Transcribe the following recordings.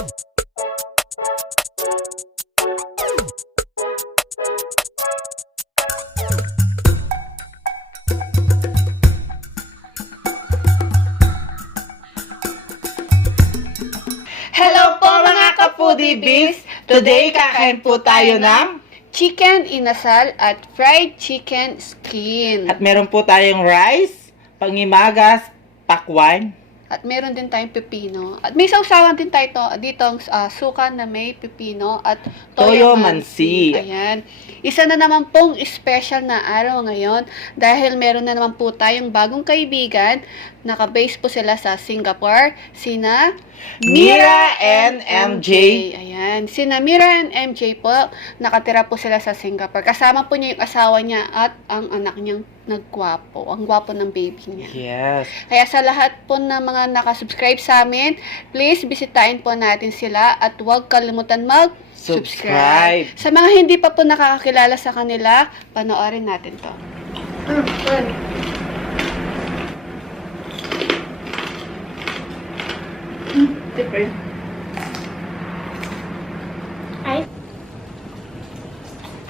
Hello po mga ka-foodie-bees! Today kakain po tayo ng chicken inasal at fried chicken skin. at meron po tayong rice, pangimagas, pakwan. At meron din tayong pepino. At may sausawan din tayo dito ang suka na may pepino at Toyo toyo mansi. mansi. Ayan. Isa na naman pong special na araw ngayon dahil meron na naman po tayong bagong kaibigan. Naka-base po sila sa Singapore. Sina Mira and MJ. Ayan. Sina Mira and MJ po, nakatira po sila sa Singapore. Kasama po niya yung asawa niya at ang anak niyang naggwapo. Ang gwapo ng baby niya. Yes. Kaya sa lahat po ng mga nakasubscribe sa amin, please bisitahin po natin sila at huwag kalimutan mag-subscribe. Subscribe. Sa mga hindi pa po nakakakilala sa kanila, panoorin natin to.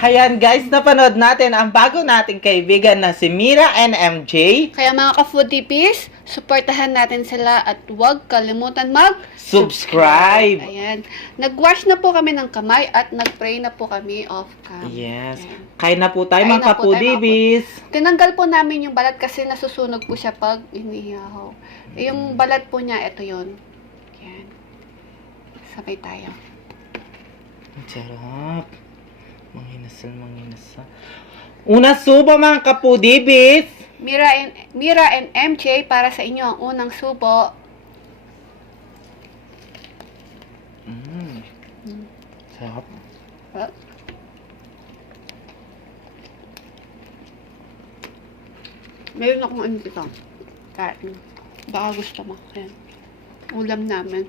Hayan guys, napanood natin ang bago nating kaibigan na si Mira and MJ. Kaya mga ka-foodie-bees, supportahan natin sila at huwag kalimutan Subscribe. Ayan. Nag-wash na po kami ng kamay at nag-pray na po kami off cam. Yes. Ayan. Kain na po tayo Kain mga na po tayo, ka-foodie-bees. Tinanggal po namin yung balat kasi nasusunog po siya pag inihaw. Yung balat po niya, ito yun. Ayan. Sabay tayo. Ang sarap. Manginasal. Una subo mga ka-foodie-bees. Mira and MJ, para sa inyo ang unang subo. Sarap. Ah, Meron akong ano dito. Kain. Baka gusto mo. Ayan. Ulam namin.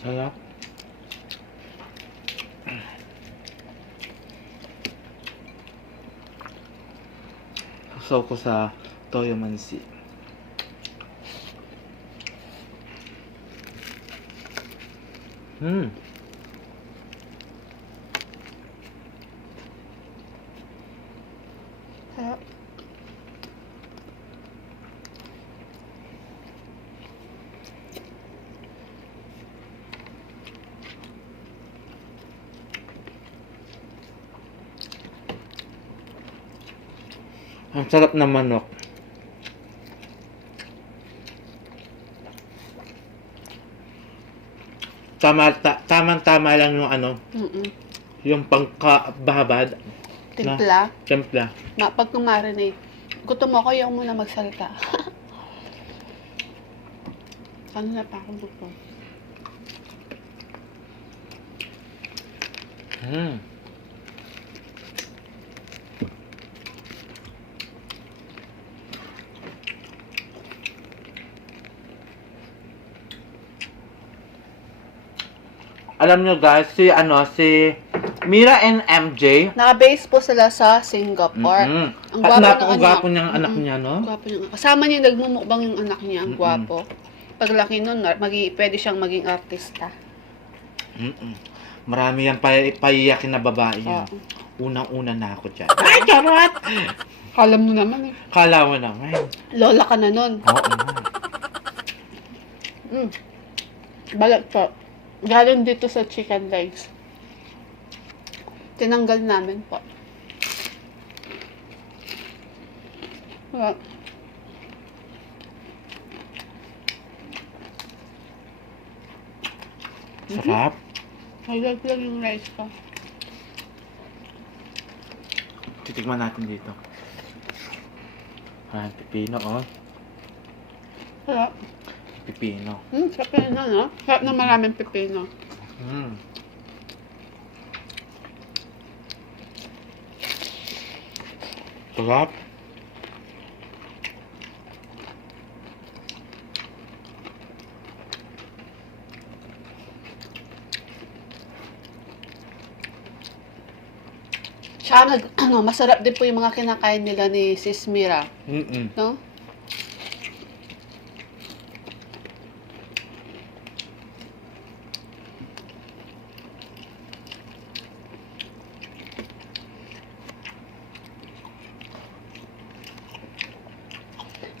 Sarap. Sasaw ko sa toyo mansi. Sarap. Ang sarap ng manok. Tamang-tama lang yung ano, Mm-mm. yung pangkababad. Timpla. Templa. Na pag marinate. Gutom ako, ayaw mo na magsalita. Ano na pa akong gutom? Alam nyo guys, si Mira and MJ. Naka-base po sila sa Singapore. Ang At gwapo ng napakagwapo anak. niyang anak niya, no? Gwapo niya. Kasama niya, nagmumukbang yung anak niya. Ang gwapo. Paglaki nun, pwede siyang maging artista. Marami yan paiyakin na babae yan. Unang-una na ako dyan. Ay, charot! Kala mo naman eh. Kala mo naman. Lola ka na nun. Oo. Balat po. Galing dito sa chicken legs. Tinanggal namin po. Sarap. Malag lang yung rice ko. Titikman natin dito. Pipino, oh. Sarap. Pipino. Sarap na, no? Sarap na maraming pipino. Sarap. Tsaka masarap din po yung mga kinakain nila ni Sis Mira. Mm-mm. No?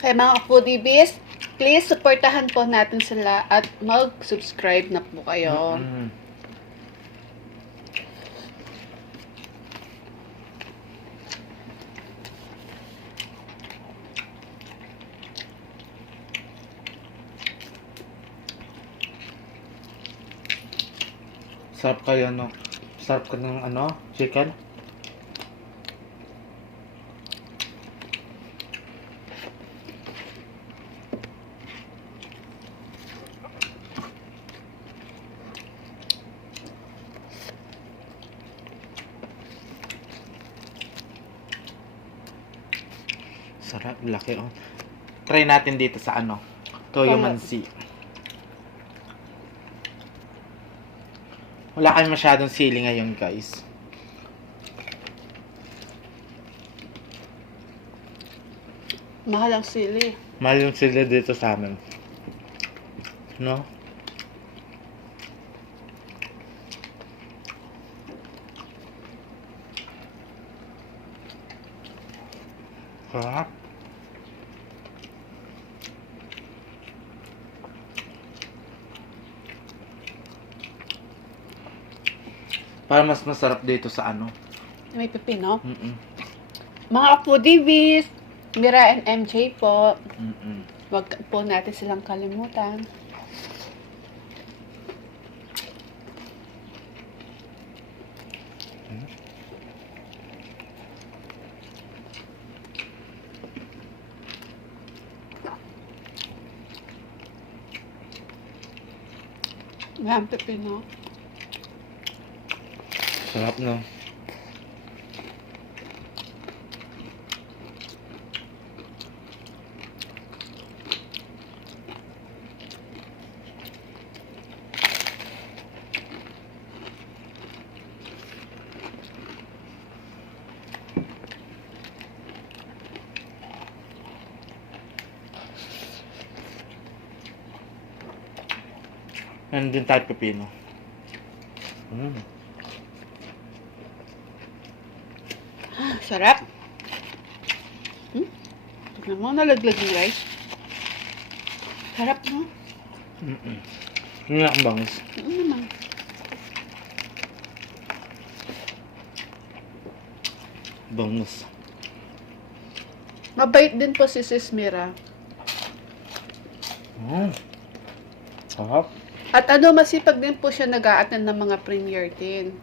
Kaya mga foodie bees, please supportahan po natin sila at mag-subscribe na po kayo. Sarap kayo, no? Sarap ka ng ano? Chicken? Sarap, laki oh. Try natin dito sa ano? Toyo mansi. Wala kami masyadong sili ngayon, guys. Mahal ang sili. Mahal yung sili dito sa amin. No? Sarap. Para mas masarap dito sa ano. May pipino. Mm-mm. Mga foodie bees, Mira and MJ po. Mm-mm. Huwag po natin silang kalimutan. Yan, pipino. Sarap, no? And din tayo pipino. Sarap. Tignan mo, nalaglag yung rice. Sarap, no? Hindi na akong bangis. Ano naman? Bangis. Mabait din po si Sis Mira. Sarap. At ano, masipag din po siya nag-a-attend ng mga premiere din.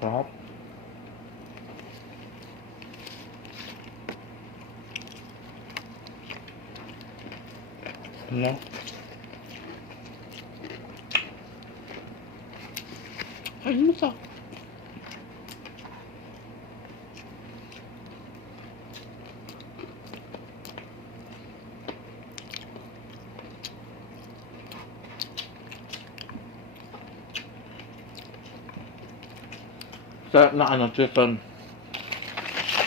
Sarap. No? Ano mo to? Sarap na ano, chicken.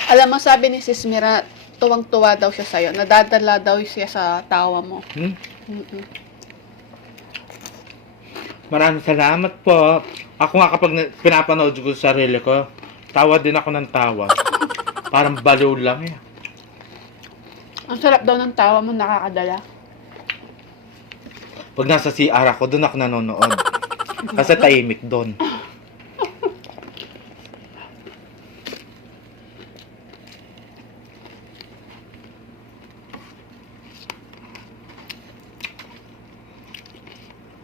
Alam mo, sabi ni Sis Mira, tuwang-tuwa daw siya sa'yo. Nadadala daw siya sa tawa mo. Maraming salamat po. Ako nga kapag pinapanood ko sa sarili ko, tawa din ako ng tawa. Parang baliw lang eh. Ang sarap daw ng tawa mo, nakakadala. Pag nasa CR ako, doon ako nanonood. Kasi tahimik doon.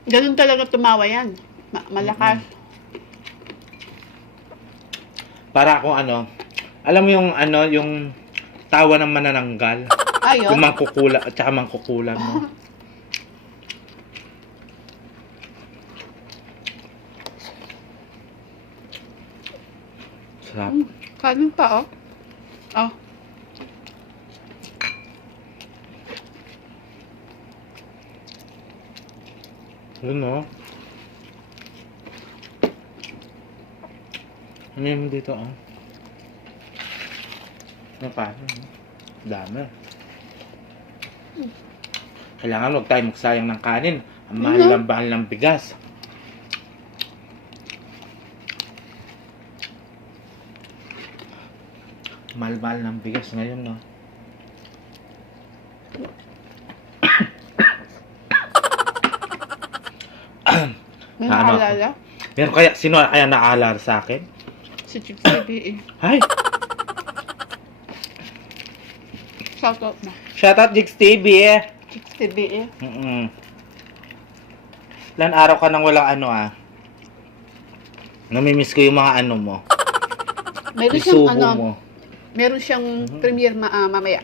Ganun talaga tumawa yan. Malakas. Para akong ano, alam mo yung ano, yung tawa ng manananggal. Ayun. Yung mangkukula at saka mangkukulan mo. Sarap. Kanin pa, oh. Oh. Yun, no? Ano yung dito, ah? Ano pa? Dami. Kailangan huwag tayo magsayang ng kanin. Ang mahal ng bigas. Mahal ng bigas ngayon, no? May Ano ako? naalala? Meron kaya, sino kaya naalala sa akin? Si Chick CBE. Ay! Shoutout na. Shoutout Jigs TV, eh! Chick CBE. Ilan araw ka nang walang ano, ah? Namimiss ko yung mga ano mo. Meron siyang Isubo mo. meron siyang premiere mamaya.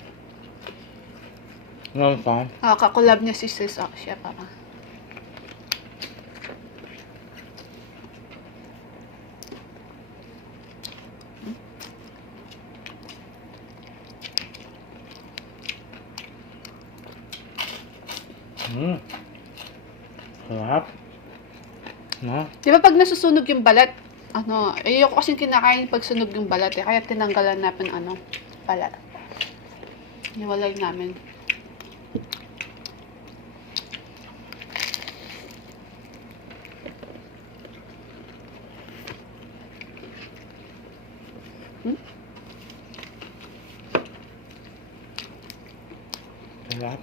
Ngayon pa? Kakolab niya si Sis Aksha para. Sarap. No? Di ba pag nasusunog yung balat, ayoko kasing kinakain pag sunog yung balat eh. Kaya tinanggalan namin balat. Niwalay namin. Sarap.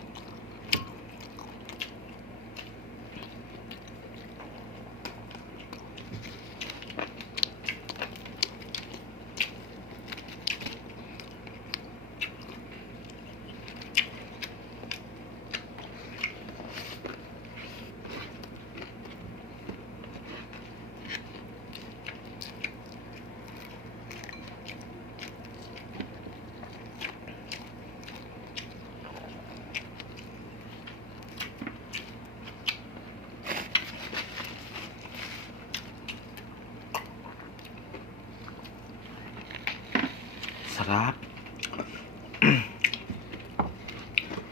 Sarap.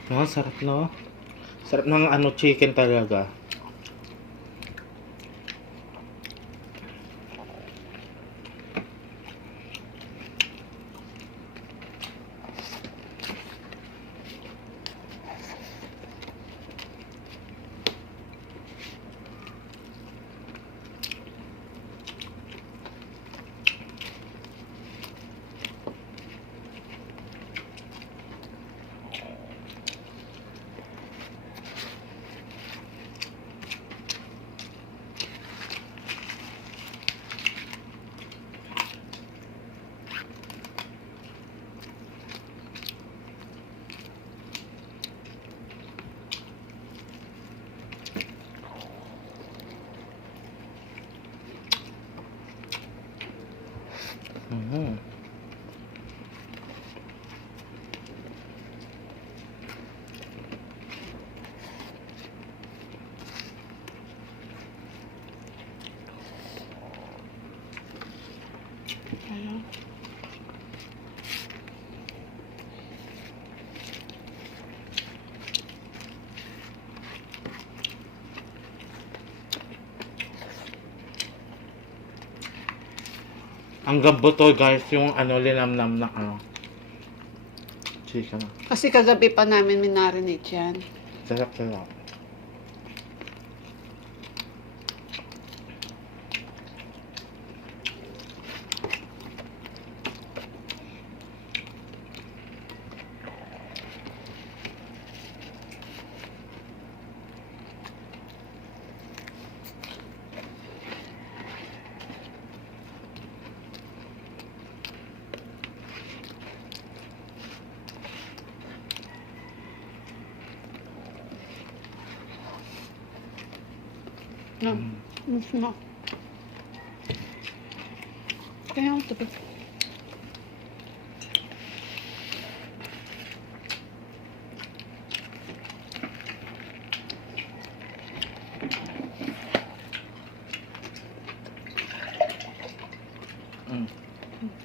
No, sarap, no? Sarap ng chicken talaga. Ang gambot to, guys, yung linamnam na chicken. Kasi kagabi pa namin minarinate yan. Sarap, sarap. No. No. Kaya ang tubig.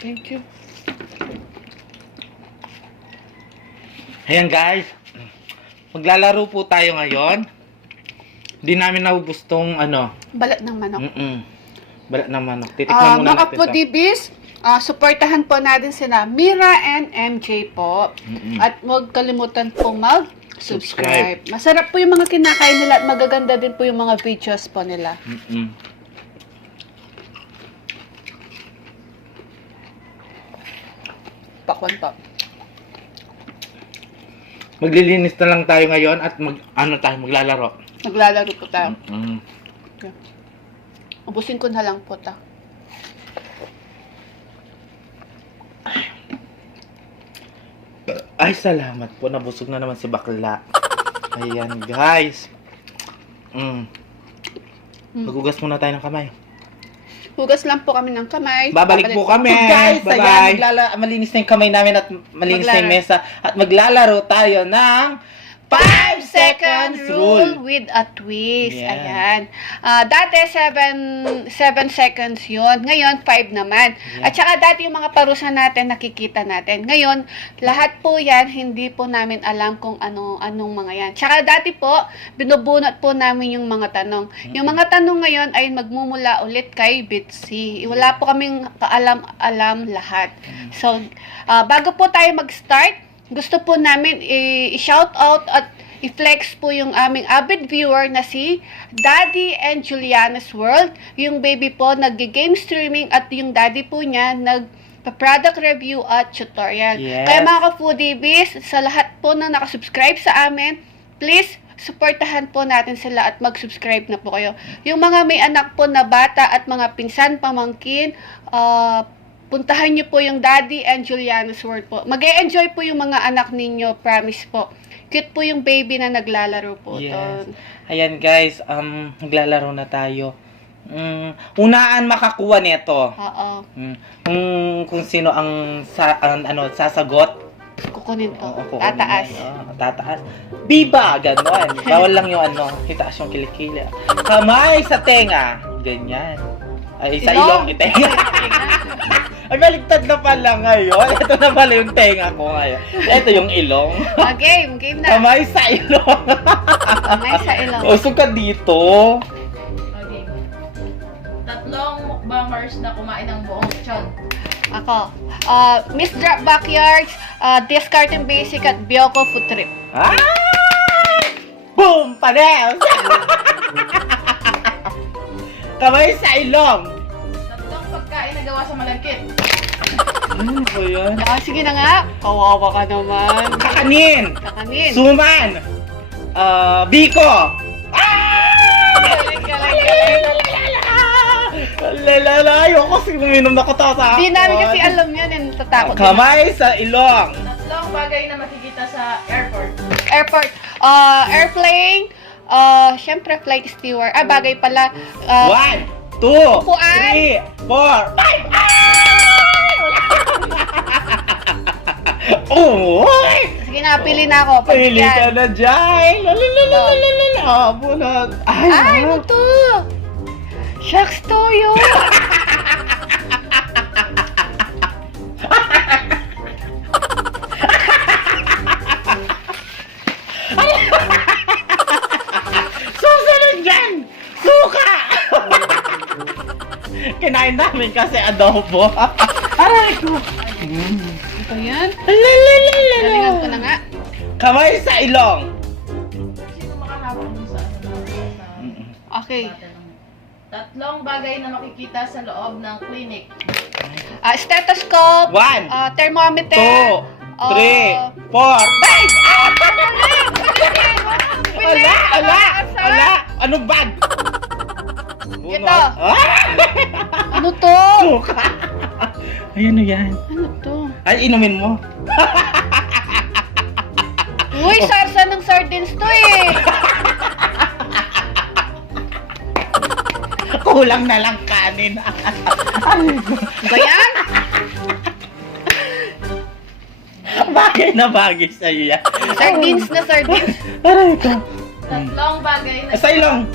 Thank you. Ayan, guys. Maglalaro po tayo ngayon Di namin naubos tong Balat ng manok. balat ng manok. Titikman muna Mga natin to. Pudibis, supportahan po natin sila Mira and MJ po. At huwag kalimutan po mag-subscribe. Masarap po yung mga kinakain nila at magaganda din po yung mga videos po nila. Pakwan po. Maglilinis na lang tayo ngayon at maglalaro. Naglalaro po tayo. Mm. Ubusin ko na lang po ta. Ay, salamat po. Nabusog na naman si bakla. Ayan, guys. Magugas muna tayo ng kamay. Hugas lang po kami ng kamay. Babalik po kami. Guys, Bye-bye. ayan, malinis na yung kamay namin at malinis na yung Maglalaro. mesa. At maglalaro tayo ng 5 seconds rule. with a twist. Yeah. Ayan. Dati 7 seconds yun. Ngayon 5 naman. Yeah. At saka dati yung mga parusa natin nakikita natin. Ngayon, lahat po yan hindi po namin alam kung anong mga yan. Tsaka dati po, binubunot po namin yung mga tanong. Yung mga tanong ngayon ay magmumula ulit kay Bitsy. Wala po kaming kaalam-alam lahat. So, bago po tayo mag-start, gusto po namin i-shout out at i-flex po yung aming avid viewer na si Daddy and Juliana's World. Yung baby po nag-game streaming at yung daddy po niya nag-product review at tutorial. Yes. Kaya mga ka-foodies, sa lahat po na nakasubscribe sa amin, please supportahan po natin sila at mag-subscribe na po kayo. Yung mga may anak po na bata at mga pinsan, pamangkin, puntahan niyo po yung Daddy and Juliana's World po. Mag-e-enjoy po yung mga anak ninyo, promise po. Cute po yung baby na naglalaro po. Yes. Doon. Ayan guys, maglalaro na tayo. Unaan makakuha nito. Oo. Kung sino ang sasagot. Kukunin po. Oo, Tataas. Tataas. Biba! Ganon. Bawal lang yung itaas yung kilikili. Kamay sa tenga. Ganyan. Ay, sa ilong. Tenga. Ay, baligtad na pala ngayon. Ito na pala yung tenga ko ngayon. Ito yung ilong. Game na. Kamay sa ilong. Kamay sa ilong. Usog ka dito. Okay. Tatlong mukbangers na kumain ng buong tiyan. Ako. Miss Drop Backyards, Discarding Basic at Bioco Food Trip. Ay! Boom! Panes! Kamay sa ilong. Tatlong pagkain na gawa sa malagkit. Ano ba yan? Sige na nga. Kawawa ka naman. Kakanin! Kakanin. Suman! Biko! Galing. Lalala! Ayoko kasi uminom na katasa. Di namin kasi alam yan. Natatakot. Kamay sa ilong. Tatlong bagay na makikita sa airport. Airport. Airplane. Syempre, flight steward. Bagay pala. 1, 2, Upuan. 3, 4, 5. Uy! Sige na, pili na ako. Pili ka Pagbigyan. na dyan. Lalalala. Bunot. Ay, ano to? Shucks toyo. Susunod dyan! Suka! Kinain namin kasi adobo. Aray ko. Ito yan. Lalalala. Galingan ko na nga. Kamay sa ilong. Sino makahawak dun sa Okay. Tatlong bagay na makikita sa loob ng clinic. Stethoscope. 1, Thermometer. 2, 3, 4, 5. Ala! Ano bag? Ito. Ah! Ano to? Suka! Ay, ano yan? Ano to? Ay, inumin mo. Uy, sarsa ng sardines to eh. Kulang na lang kanin. Ba yan? Bagay na bagay sa'yo yan. Sardines na sardines. Aray ko. Tatlong bagay na Sa ilong.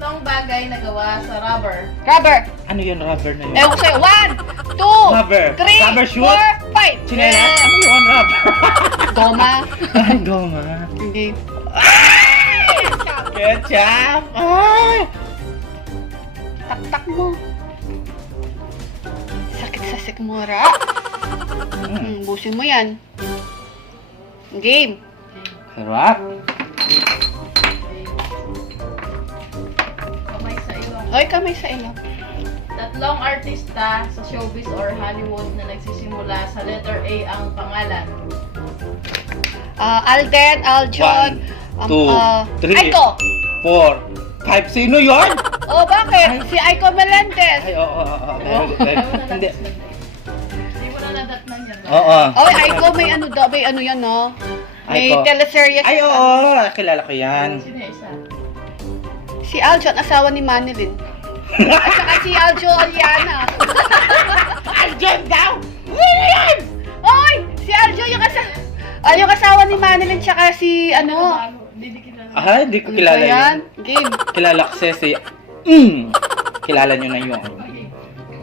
tatlong bagay na gawa sa rubber. Rubber. Ano yun, rubber na yun? Ewan ko sa'yo. 1, 2, Rubber. 3, Rubber shoot? 4, 5. Chinelas? Ano yun, rubber? Goma. Ay, goma. Hindi. Ketchup! Ay! Taktak mo. Sakit sa sikmura. Busin mo yan. Game. Sarap. Kamay sa ilong. Oy, kamay sa ilong. Tatlong artista sa showbiz or Hollywood na nagsisimula sa letter A ang pangalan. Alden, Aljon. 1, 2, 3, Aiko. 4, 5. Sino yun? Oh, bakit? Si Aiko Melendez. Ay, oo. Hindi. Hindi mo na nadatnan yan. Oo. Oh, Aiko, may ano daw, may ano yan, no? May Aiko. teleserye. Ay, oo. Kilala ko yan. Sino yung isa? Si Aljon, asawa ni Manilyn. At saka si Aljo Aliana. Aljon daw! Sino yan? Oy! Si Aljo, yung asawa ni Manilyn, tsaka si, ano? Hindi kita. Ah, hindi ko kilala yan. yun. Game. Kilala ko si... Kilala nyo na yun. Okay.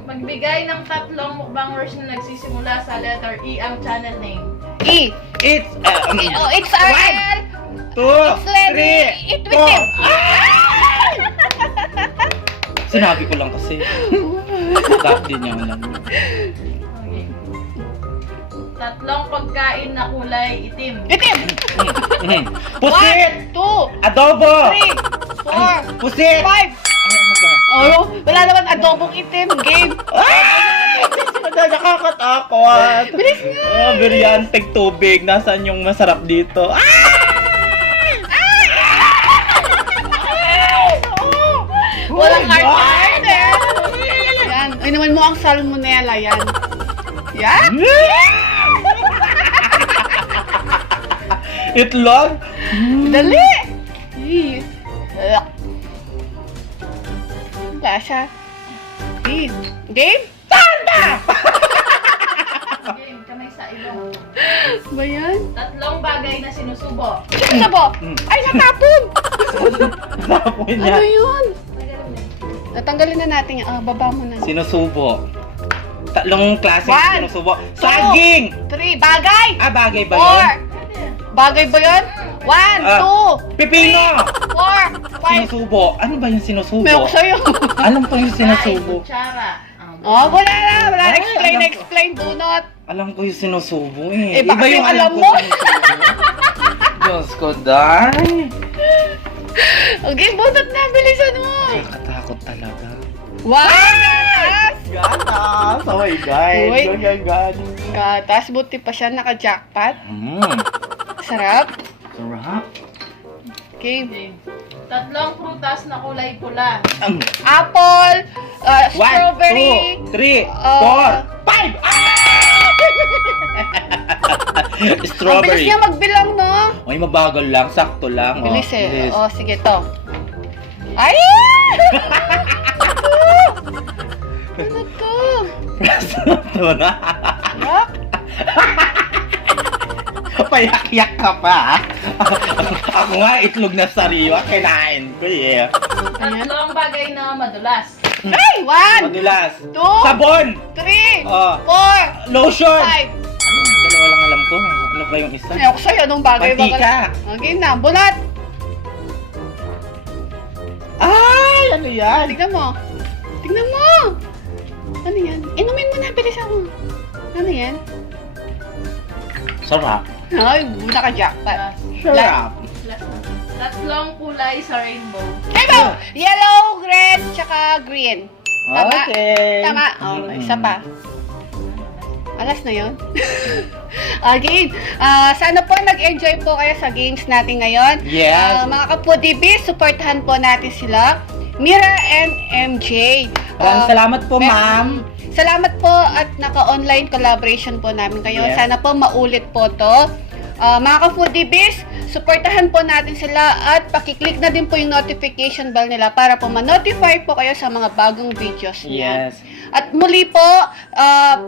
Magbigay ng tatlong mukbangers na nagsisimula sa letter E ang channel name. E. It's... It's RL. 2, It's Lenny. 3, It with him. Sinabi ko lang kasi. Dapat din niya alam. Okay. Tatlong pagkain na kulay itim. Itim. Pusit! 1, 2, Adobo! 3, 4, Ay, pusit! 5. Ay, ano ba? Oh, wala naman adobong itim. Game. Ay! Nakakatakot! Bilis nga. Biryanteng tubig. Nasaan yung masarap dito? Walang Oh my God! arte. Yan. Ay naman mo ang salmonella yan. Yan. Itlog? Dali. Eh. Lasa. Eh. Game? Game, kamay sa ilong. Ba yan? Tatlong bagay na sinusubo. Sabo. Ay, natapon. Tapos niya. Ano yun? Magaling din. Natanggalin na natin yan. Baba mo na. Sinusubo. Tatlong klase One, sinusubo. Saging! 3. Bagay. Bagay ba yun? 4. Bagay ba yun? 1, 2, Pipino! 4, 5. Sinusubo. Ano ba yung sinusubo? May ako sa'yo. Alam ko yung Ay, sinusubo. kutsara. Oh, wala na. Wala na. Ay, Explain, alam ko. explain. Do not. Alam ko yung sinusubo eh. Eh, bakit yung alam ko mo? sinusubo. Diyos ko, day. Okay, bunot na. Bilisan mo. Nakakatakot talaga. Wow! Gatas! Gatas! Oh my God! Uy. Oh my God! Gatas. Buti pa siya naka-jackpot. Sarap. Sarap. Okay. Game. Tatlong prutas na kulay pula. Apple. 1, Strawberry. 2, 3, 4, 5! Ang bilis Strawberry. niya magbilang, no? Ay, mabagal lang. Sakto lang. Bilis eh. Bilis. Oh, sige to. Ay! Ano to? Sakto na. Yak? Payak-yak ka pa. Ako nga, itlog na sariwa. Kinain ko eh. Tatlong bagay na madulas. Ay! 1, Madulas. 2, Sabon. 3, Oh. 4, Lotion. 5. Dalawa lang alam ko. Ano ba yung isa? Ayaw ko sa'yo, anong bagay ba? Mantika. Okay na, bunat! Ay, ano yan? Tignan mo. Tignan mo! Ano yan? Inumin mo na, bilisan mo. Ano yan? Sarap. Ay, naka-jackpot. Last. Sarap. Last na. Tatlong kulay sa rainbow. Ito! Yellow, red, tsaka green. Tama? Okay. Tama? Oh, isa pa. Alas na yun. Okay. Sana po nag-enjoy po kayo sa games natin ngayon. Yes. Mga Kapudibis, supportahan po natin sila. Mira and MJ. Maraming salamat po, ma'am. Salamat po at naka-online collaboration po namin kayo. Yes. Sana po maulit po to. Mga Ka-Foodibis, supportahan po natin sila at pakiclick na din po yung notification bell nila para po ma-notify po kayo sa mga bagong videos niya. Yes. At muli po,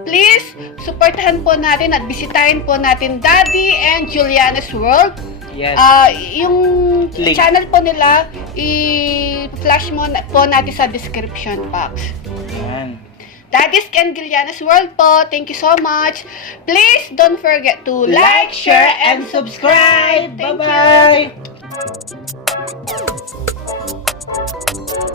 please, supportahan po natin at bisitahin po natin Daddy and Juliana's World. Yes. Yung Link. channel po nila, i-flash mo po natin sa description box. Yan. Daddy's and Juliana's World po. Thank you so much. Please don't forget to like, share, and subscribe.